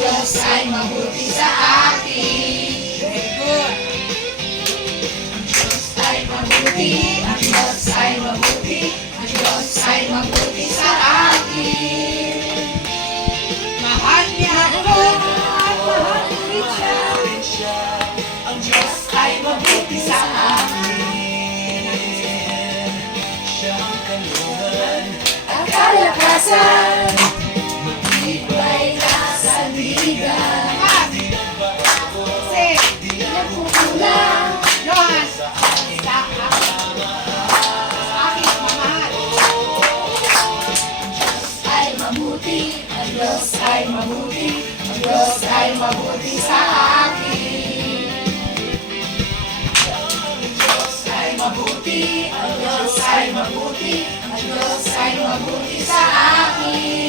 Diyos ay mabuti sa akin. Very good. Ang Diyos ay mabuti, ang Diyos ay mabuti, ang Diyos ay mabuti sa akin. Mahal niya ako at mahal rin siya. Ang Diyos ay mabuti sa akin. Ang kalakasan, matibay na sandigan. Kasi, Nagkukulang Diyos sa akin. Sa akin, mamahal. ay mabuti, ang Diyos ay mabuti, ang Diyos ay mabuti sa akin. Ang Diyos ay mabuti, ang Diyos ay mabuti, ang Diyos ay mabuti sa akin.